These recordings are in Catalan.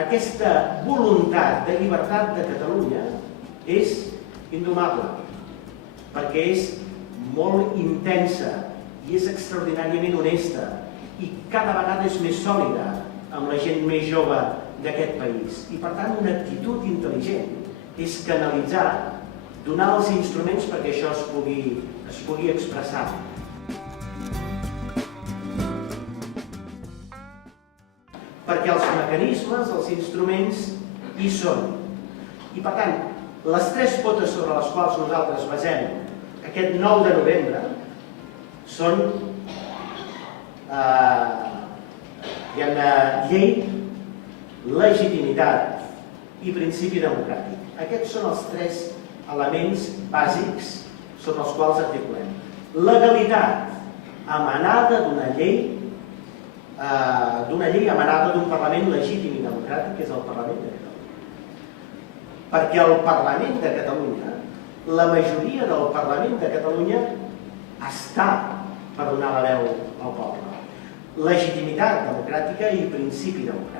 aquesta voluntat de llibertat de Catalunya és indomable, perquè és molt intensa i és extraordinàriament honesta i cada vegada és més sòlida amb la gent més jove d'aquest país. I per tant una actitud intel·ligent és canalitzar, donar els instruments perquè això es pugui expressar. Perquè els mecanismes, els instruments, hi són. I per tant, les tres potes sobre les quals nosaltres basem aquest 9 de novembre són llei, legitimitat i principi democràtic. Aquests són els tres elements bàsics sobre els quals articulem. Legalitat emanada d'una llei emanada d'un Parlament legítim i democràtic, que és el Parlament de Catalunya. Perquè el Parlament de Catalunya, la majoria del Parlament de Catalunya està per donar la veu al poble. Legitimitat democràtica i principi democràtic.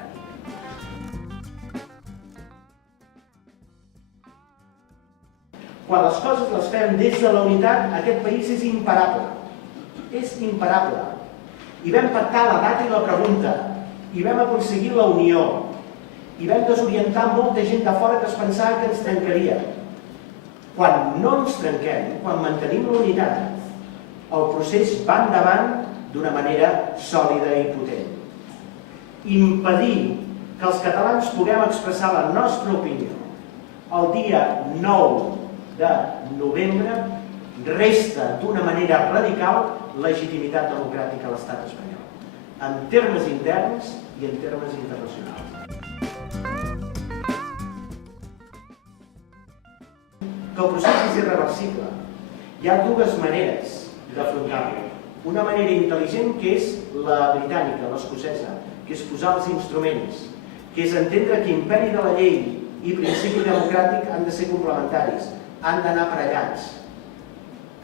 Quan les coses les fem des de la unitat, aquest país és imparable. És imparable. I vam pactar la data i la pregunta, i vam aconseguir la unió, i vam desorientar molta gent de fora que es pensava que ens trencaria. Quan no ens trenquem, quan mantenim la unitat, el procés va endavant d'una manera sòlida i potent. Impedir que els catalans puguem expressar la nostra opinió el dia 9 de novembre resta d'una manera radical legitimitat democràtica a l'estat espanyol, en termes interns i en termes internacionals. Que el procés és irreversible. Hi ha dues maneres d'afrontar-lo. Una manera intel·ligent, que és la britànica, l'escocesa, que és posar els instruments, que és entendre que imperi de la llei i principi democràtic han de ser complementaris, han d'anar aparellats,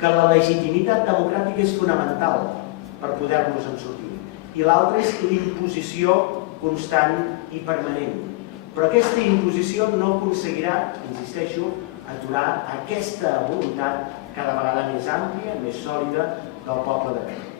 que la legitimitat democràtica és fonamental per poder-nos en sortir. I l'altra és l'imposició constant i permanent. Però aquesta imposició no aconseguirà, insisteixo, aturar aquesta voluntat cada vegada més àmplia, més sòlida del poble de Catalunya.